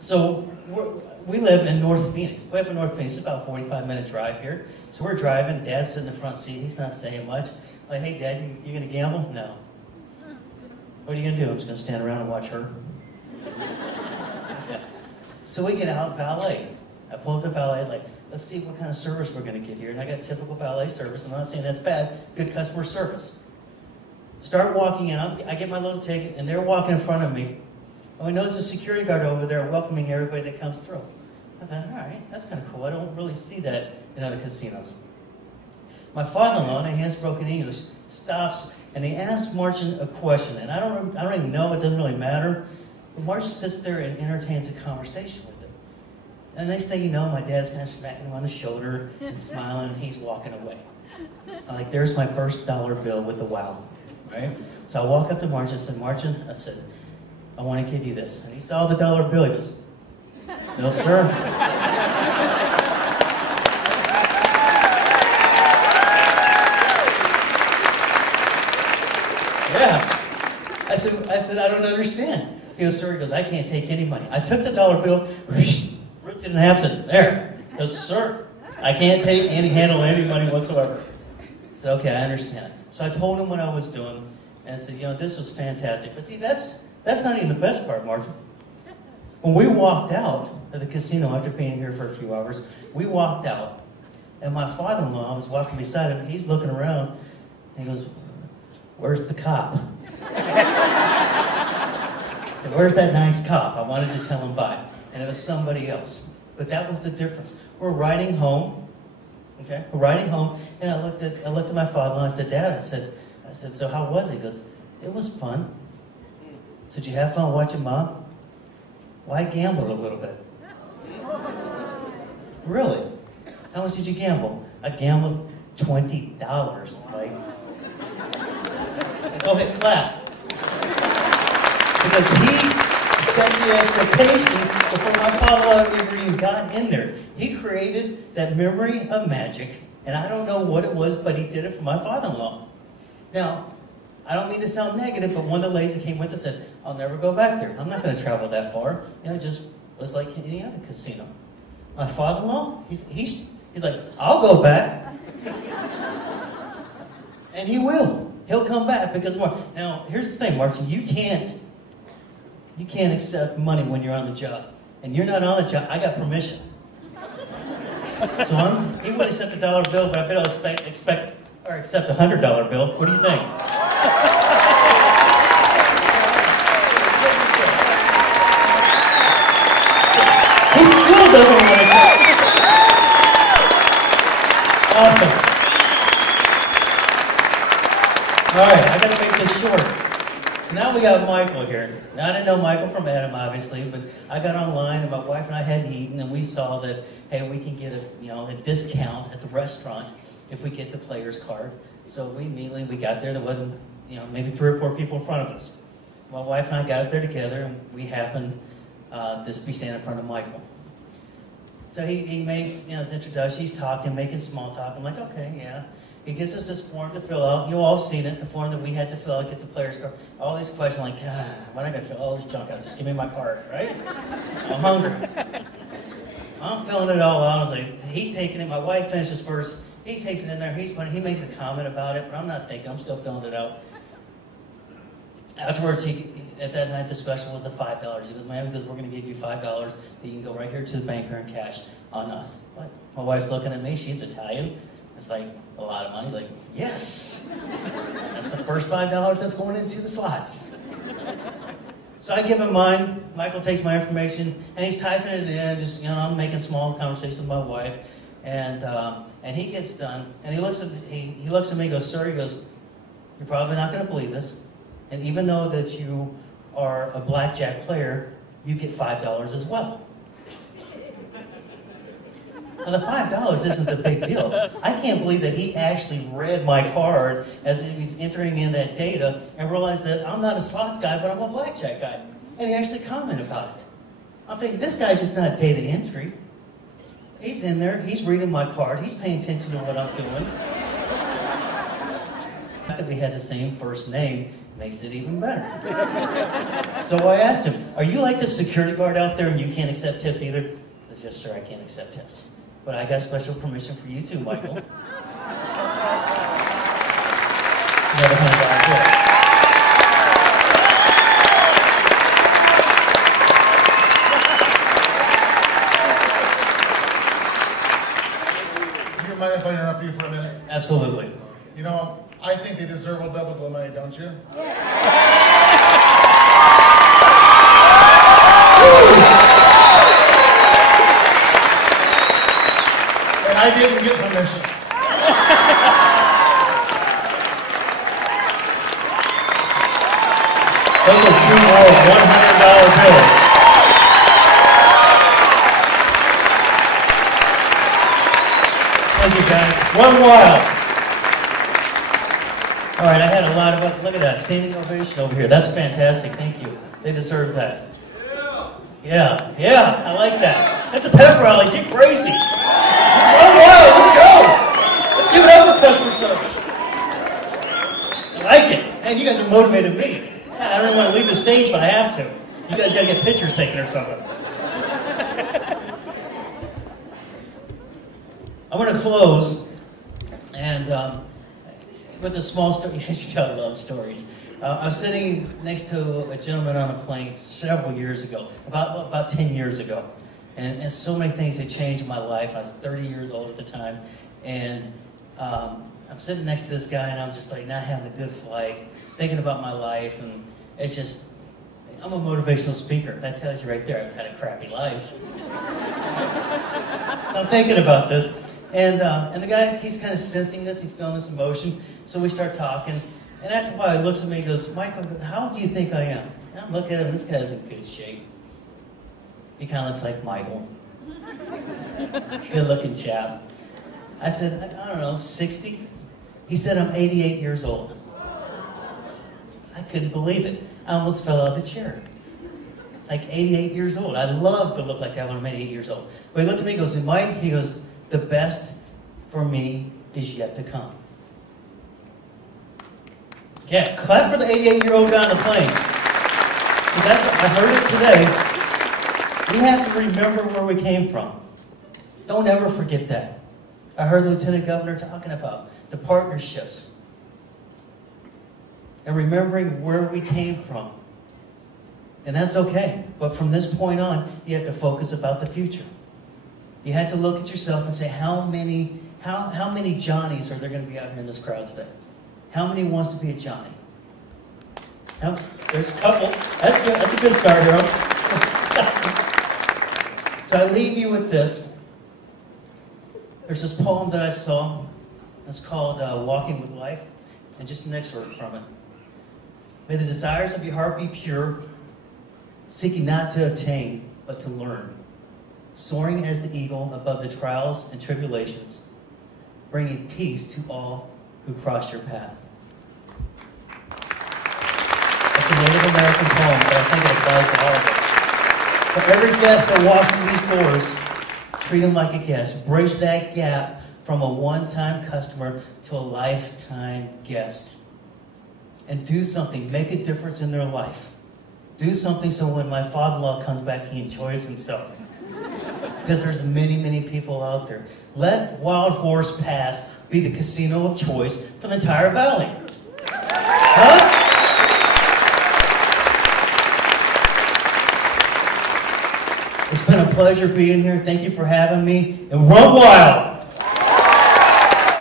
So we live in North Phoenix. Way up in North Phoenix, about a 45-minute drive here. So we're driving. Dad's sitting in the front seat. He's not saying much. Like, hey, Dad, you gonna gamble? No. What are you gonna do? I'm just gonna stand around and watch her. Okay. So we get out valet. I pull up the valet, like, let's see what kind of service we're gonna get here. And I got typical valet service. I'm not saying that's bad. Good customer service. Start walking in. I get my little ticket, and they're walking in front of me. And we notice a security guard over there welcoming everybody that comes through. I thought, all right, that's kind of cool. I don't really see that in other casinos. My father-in-law, and he has broken English, stops and he asks Martin a question. And I don't even know, it doesn't really matter. But Martin sits there and entertains a conversation with him. And the next thing you know, my dad's kind of smacking him on the shoulder and smiling, and he's walking away. I'm like, there's my first dollar bill with the wow. Right? So I walk up to Martin and said, Martin, I said, I want to give you this. And he saw the dollar bill. He goes, no, sir. Yeah. I said, I don't understand. He goes, sir, he goes, I can't take any money. I took the dollar bill, ripped it in half, said, there. He goes, sir, I can't handle any money whatsoever. I said, okay, I understand. So I told him what I was doing, and I said, you know, this was fantastic. But see, that's not even the best part, Martin. When we walked out of the casino after being here for a few hours, we walked out, and my father-in-law was walking beside him. He's looking around, and he goes, where's the cop? I said, where's that nice cop? I wanted to tell him bye. And it was somebody else. But that was the difference. We're riding home, okay? We're riding home, and I looked at my father-in-law, and I said, Dad, I said, so how was it? He goes, it was fun. I said, you have fun watching Mom? Well, I gambled a little bit. Really? How much did you gamble? I gambled $20. Like, go ahead, clap. Because he set the expectation before my father ever even got in there. He created that memory of magic, and I don't know what it was, but he did it for my father-in-law. Now, I don't mean to sound negative, but one of the ladies that came with us said, I'll never go back there. I'm not going to travel that far. You know, it just was like any other casino. My father-in-law, he's like, I'll go back. And he will. He'll come back because more. Now, here's the thing, Martin. You can't accept money when you're on the job. And you're not on the job. I got permission. So he wouldn't accept a dollar bill, but I bet I'll accept a $100 bill. What do you think? He still doesn't want to accept. Awesome. All right, I got to make this short. Now we got Michael here. Now, I didn't know Michael from Adam, obviously, but I got online, and my wife and I hadn't eaten, and we saw that, hey, we can get a discount at the restaurant if we get the player's card. So we got there. There wasn't, maybe 3 or 4 people in front of us. My wife and I got up there together, and we happened to be standing in front of Michael. So he makes his introduction. He's talking, making small talk. I'm like, okay, yeah. He gives us this form to fill out. You all seen it, the form that we had to fill out, get the player's card. All these questions, like, why do I got to fill all this junk out? Just give me my card, right? I'm hungry. I'm filling it all out. I was like, he's taking it. My wife finishes first. He takes it in there. He makes a comment about it, but I'm not thinking. I'm still filling it out. Afterwards, at that night, the special was the $5. He goes, man, we're going to give you $5 that you can go right here to the banker and cash on us. What? My wife's looking at me. She's Italian. It's like a lot of money. He's like, yes. That's the first $5 that's going into the slots. So I give him mine. Michael takes my information, and he's typing it in. Just, I'm making small conversations with my wife. And he gets done, and he looks at me and goes, sir, he goes, you're probably not going to believe this. And even though that you are a blackjack player, you get $5 as well. Now, the $5 isn't the big deal. I can't believe that he actually read my card as he's entering in that data and realized that I'm not a slots guy, but I'm a blackjack guy. And he actually commented about it. I'm thinking, this guy's just not data entry. He's in there, he's reading my card, he's paying attention to what I'm doing. that we had the same first name makes it even better. So I asked him, are you like the security guard out there and you can't accept tips either? He said, yes, sir, I can't accept tips. But I got special permission for you too, Michael. Never kind of guy, Do you mind if I interrupt you for a minute? Absolutely. You know, I think they deserve a double gourmet, don't you? And I didn't get permission. Those are two more $100 bills. Thank you, guys. One while. All right, I had a lot of, look at that, standing ovation over here. That's fantastic, thank you. They deserve that. Yeah, I like that. That's a pep rally, get crazy. One while, let's go. Let's give it up for customer service. I like it. Man, you guys have motivated me. God, I don't want to leave the stage, but I have to. You guys got to get pictures taken or something. I'm going to close, and with a small story. You tell a lot of stories. I was sitting next to a gentleman on a plane several years ago, about 10 years ago, and so many things had changed in my life. I was 30 years old at the time, and I'm sitting next to this guy, and I'm just like not having a good flight, thinking about my life, and it's just, I'm a motivational speaker. That tells you right there I've had a crappy life. So I'm thinking about this. And the guy, he's kind of sensing this, he's feeling this emotion. So we start talking. And after a while, he looks at me and goes, Michael, how do you think I am? And I look at him, this guy's in good shape. He kind of looks like Michael. Good looking chap. I said, I don't know, 60? He said, I'm 88 years old. I couldn't believe it. I almost fell out of the chair. Like 88 years old. I love to look like that when I'm 88 years old. But he looked at me and goes, Mike, he goes, the best for me is yet to come. Yeah, clap for the 88-year-old guy on the plane. That's, I heard it today. We have to remember where we came from. Don't ever forget that. I heard the Lieutenant Governor talking about the partnerships and remembering where we came from. And that's okay. But from this point on, you have to focus about the future. You have to look at yourself and say, how many Johnnies are there going to be out here in this crowd today? How many wants to be a Johnny? There's a couple. That's good. That's a good start, Harold. So I leave you with this. There's this poem that I saw. It's called Walking with Life. And just the next word from it. May the desires of your heart be pure, seeking not to attain, but to learn. Soaring as the eagle above the trials and tribulations, bringing peace to all who cross your path. It's a Native American poem, but I think it applies to all of us. For every guest that walks through these doors, treat them like a guest. Bridge that gap from a one-time customer to a lifetime guest. And do something. Make a difference in their life. Do something so when my father-in-law comes back, he enjoys himself. Because there's many, many people out there. Let Wild Horse Pass be the casino of choice for the entire valley. Huh? It's been a pleasure being here. Thank you for having me. And run wild!